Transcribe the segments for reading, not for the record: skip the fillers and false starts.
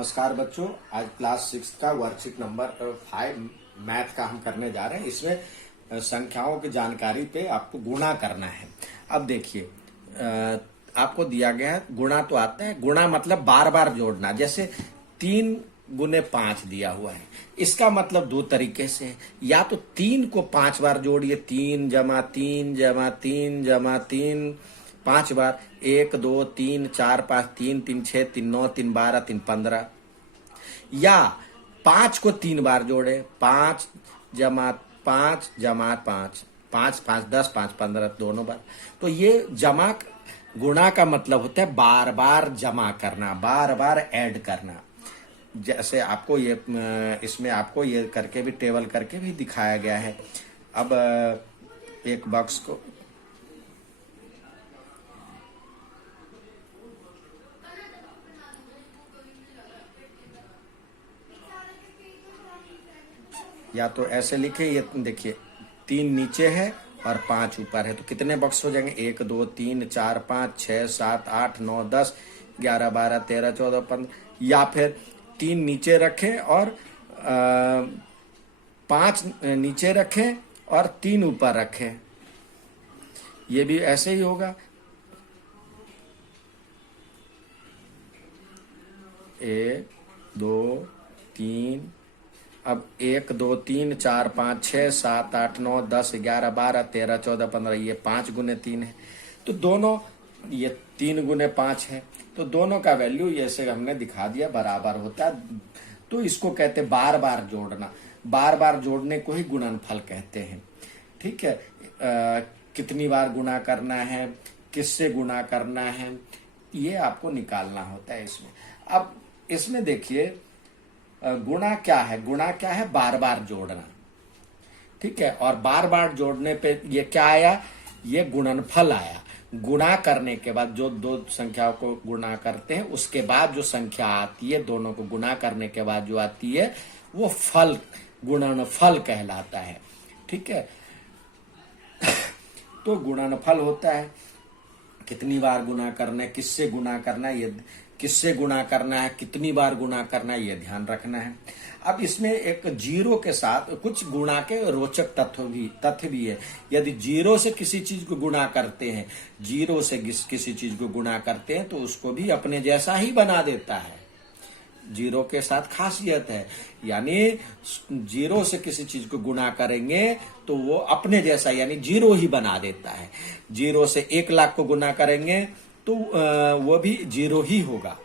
नमस्कार बच्चों, आज क्लास 6 का वर्कशीट नंबर 5 मैथ का हम करने जा रहे हैं। इसमें संख्याओं की जानकारी पे आपको गुणा करना है। अब देखिए, आपको दिया गया है गुणा, तो आता है गुणा मतलब बार बार जोड़ना। जैसे 3 गुने 5 दिया हुआ है, इसका मतलब दो तरीके से है। या तो 3 को 5 बार जोड़िए, 3 जमा 3 जमा 3 जमा 3 5 बार, 1 2 3 4 5 3 3 6 3 9 3 12 3 15। या 5 को 3 बार जोड़े, 5 जमा 5 जमा 5 5 5 10 5 15 दोनों बार। तो ये जमा गुणा का मतलब होता है बार बार जमा करना, बार बार ऐड करना। जैसे आपको ये इसमें आपको ये करके भी टेबल करके भी दिखाया गया है। अब एक बॉक्स को या तो ऐसे लिखे, ये देखिए 3 नीचे है और 5 ऊपर है, तो कितने बॉक्स हो जाएंगे? 1 2 3 4 5 6 7 8 9 10 11 12 13 14 15। या फिर 3 नीचे रखें और 5 नीचे रखें और 3 ऊपर रखें, ये भी ऐसे ही होगा। 1 2 3, अब 1 2 3 4 5 6 7 8 9 10 11 12 13 14 15, ये 5 गुने 3 है। तो दोनों, ये 3 गुने 5 है, तो दोनों का वैल्यू जैसे हमने दिखा दिया बराबर होता है। तो इसको कहते हैं बार बार जोड़ना। बार बार जोड़ने को ही गुणनफल कहते हैं। ठीक है, कितनी बार गुणा करना है, किससे गुणा करना है, ये आपको निकालना होता है इसमें। अब इसमें देखिए, गुणा क्या है? गुणा क्या है? बार बार जोड़ना। ठीक है, और बार बार जोड़ने पे ये क्या आया? ये गुणनफल आया। गुणा करने के बाद जो दो संख्याओं को गुणा करते हैं, उसके बाद जो संख्या आती है, दोनों को गुणा करने के बाद जो आती है, वो फल, गुणनफल कहलाता है। ठीक है, तो गुणनफल होता है कितनी बार गुणा करना है, किससे गुणा करना है, ये किससे गुणा करना है, कितनी बार गुणा करना है, ये ध्यान रखना है। अब इसमें एक जीरो के साथ कुछ गुणा के रोचक तथ्य भी है। यदि जीरो से किसी चीज को गुणा करते हैं, जीरो से किसी चीज को गुणा करते हैं, तो उसको भी अपने जैसा ही बना देता है। जीरो के साथ खासियत है, यानी जीरो से किसी चीज को गुणा करेंगे तो वो अपने जैसा यानी जीरो ही बना देता है। जीरो से 1 लाख को गुणा करेंगे तो वो भी जीरो ही होगा।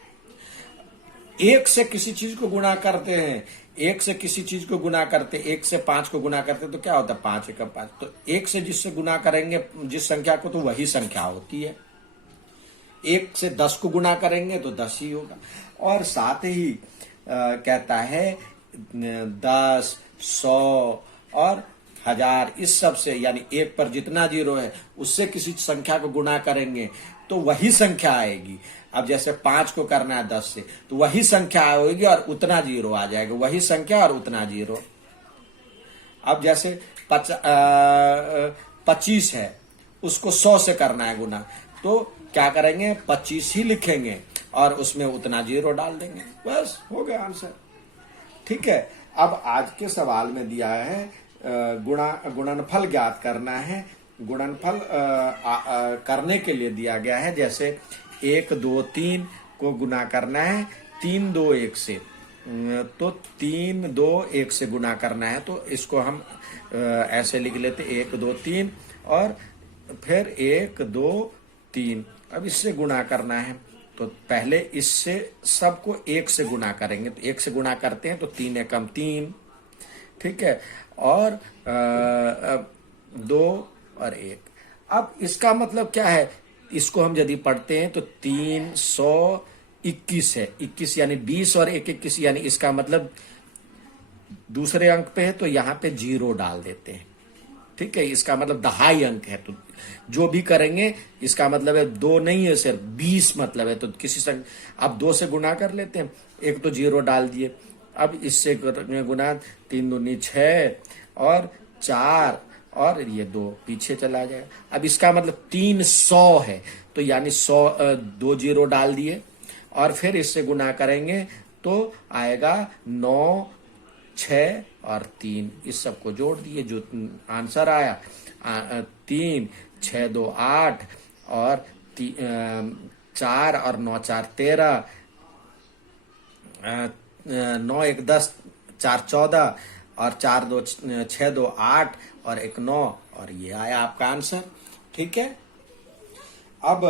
1 से किसी चीज को गुणा करते हैं, 1 से किसी चीज को गुणा करते, 1 से 5 को गुणा करते, तो क्या होता है? 5 1 5। तो 1 से जिससे गुणा करेंगे जिस संख्या को, तो वही संख्या होती है। 1 से 10 को गुणा करेंगे तो 10 ही होगा। और साथ ही कहता है 10 100 और 1000, इस सब से, यानी 1 पर जितना जीरो है उससे किसी संख्या को गुणा करेंगे तो वही संख्या आएगी। अब जैसे 5 को करना है 10 से, तो वही संख्या आएगी और उतना जीरो आ जाएगा, वही संख्या और उतना जीरो। अब जैसे 25 है, उसको 100 से करना है गुना, तो क्या करेंगे? 25 ही लिखेंगे और उसमें उतना जीरो डाल देंगे, बस हो गया आंसर। ठीक है, अब आज के सवाल में दिया है गुणनफल ज्ञात करना है। गुणनफल करने के लिए दिया गया है, जैसे 1 2 3 को गुना करना है 3 2 1 से, तो 3 2 1 से गुना करना है, तो इसको हम ऐसे लिख लेते 1 2 3 और फिर 1 2 3। अब इससे गुणा करना है, तो पहले इससे सबको 1 से गुणा करेंगे, तो 1 से गुणा करते हैं तो 3 एकम 3। ठीक है, और 2 और 1। अब इसका मतलब क्या है? इसको हम यदि पढ़ते हैं तो 321 है, 21 यानी 20 और 1 21, यानी इसका मतलब दूसरे अंक पे है तो यहाँ पे जीरो डाल देते हैं। ठीक है, इसका मतलब दहाई अंक है, तो जो भी करेंगे इसका मतलब है 2 नहीं है, सिर्फ 20 मतलब है। तो किसी संख्या अब 2 से गुणा कर लेते हैं, एक तो जीरो डाल दिए। अब इससे गुणा 3 दूनी 6 और 4 और ये 2 पीछे चला जाएगा। अब इसका मतलब 300 है, तो यानी 100 2 जीरो डाल दिए और फिर इससे गुणा करेंगे तो आएगा 9, 6 और 3, इस सबको जोड़ दिए, जो आंसर आया 3, 6, 2, 8 और 4 और 9, 4, 13, 9, 1, 10, 4, 14 और 4, 2, 6, 2, 8 और 1, 9 और ये आया आपका आंसर। ठीक है। अब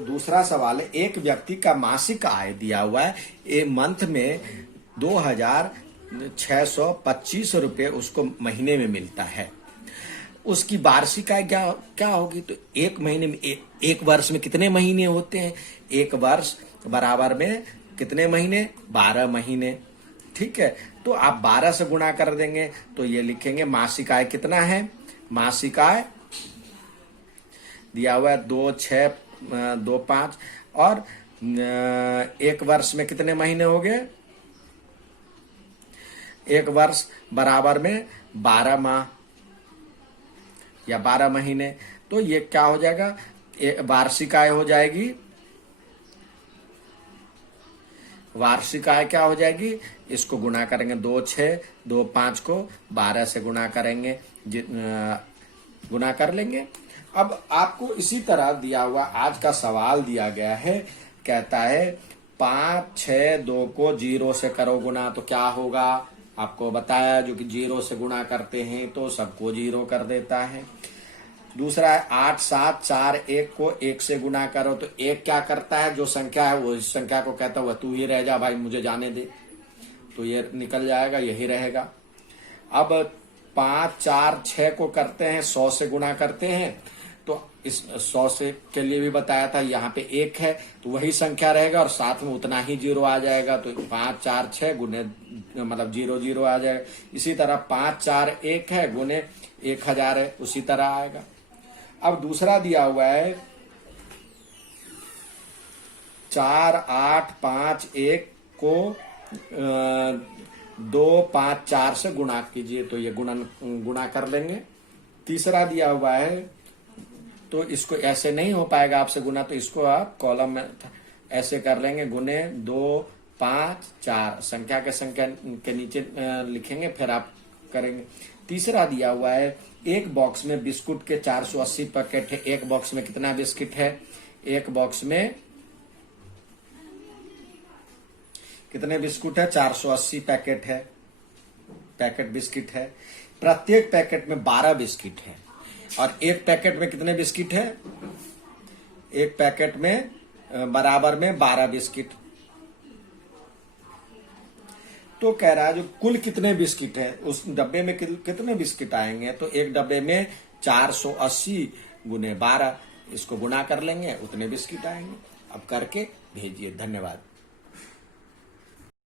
दूसरा सवाल है, एक व्यक्ति का मासिक आय दिया हुआ है, ए मंथ में 2,625 रुपये उसको महीने में मिलता है। उसकी वार्षिक आय क्या क्या होगी? तो एक महीने में एक वर्ष में कितने महीने होते हैं? एक वर्ष बराबर में कितने महीने? 12 महीने। ठीक है, तो आप 12 से गुणा कर देंगे तो ये लिखेंगे मासिक आय कितना है? मासिक आय दिया हुआ है 2, 6, 2, 5 और एक वर्ष में कितने महीने हो गए? एक वर्ष बराबर में 12 माह या 12 महीने। तो ये क्या हो जाएगा? वार्षिक आय हो जाएगी। वार्षिक आय क्या हो जाएगी? इसको गुणा करेंगे 2, 6, 2, 5 को 12 से गुणा करेंगे, गुणा कर लेंगे। अब आपको इसी तरह दिया हुआ आज का सवाल दिया गया है, कहता है 5, 6, 2 को 0 से करो गुणा तो क्या होगा? आपको बताया, जो कि 0 से गुणा करते हैं तो सबको 0 कर देता है। दूसरा है 8, 7, 4, 1 को 1 से गुणा करो तो 1 क्या करता है? जो संख्या है वो इस संख्या को कहता है वह तू ही रह जा भाई, मुझे जाने दे, तो ये निकल जाएगा, यही रहेगा। अब 5, 4, 6 को करते हैं 100 से गुणा करते हैं, तो इस 100 से के लिए भी बताया था, यहाँ पे 1 है तो वही संख्या रहेगा और साथ में उतना ही 0 आ जाएगा, तो 5, 4, 6 गुने मतलब 0, 0 आ जाएगा। इसी तरह 5, 4, 1 है गुने 1000 है, उसी तरह आएगा। अब दूसरा दिया हुआ है 4, 8, 5, 1 को 2, 5, 4 से गुणा कीजिए तो ये गुणा कर लेंगे। तीसरा दिया हुआ है, तो इसको ऐसे नहीं हो पाएगा आपसे गुना, तो इसको आप कॉलम में ऐसे कर लेंगे, गुने 2, 5, 4 संख्या के नीचे लिखेंगे, फिर आप करेंगे। तीसरा दिया हुआ है, एक बॉक्स में बिस्कुट के 480 पैकेट है। एक बॉक्स में कितना बिस्किट है? एक बॉक्स में कितने बिस्कुट है? 480 पैकेट है, पैकेट बिस्किट है। प्रत्येक पैकेट में 12 बिस्किट है और एक पैकेट में कितने बिस्किट है? एक पैकेट में बराबर में 12 बिस्किट। तो कह रहा है जो कुल कितने बिस्किट है, उस डब्बे में कितने बिस्किट आएंगे? तो एक डब्बे में 480 गुने 12, इसको गुणा कर लेंगे, उतने बिस्किट आएंगे। अब करके भेजिए। धन्यवाद।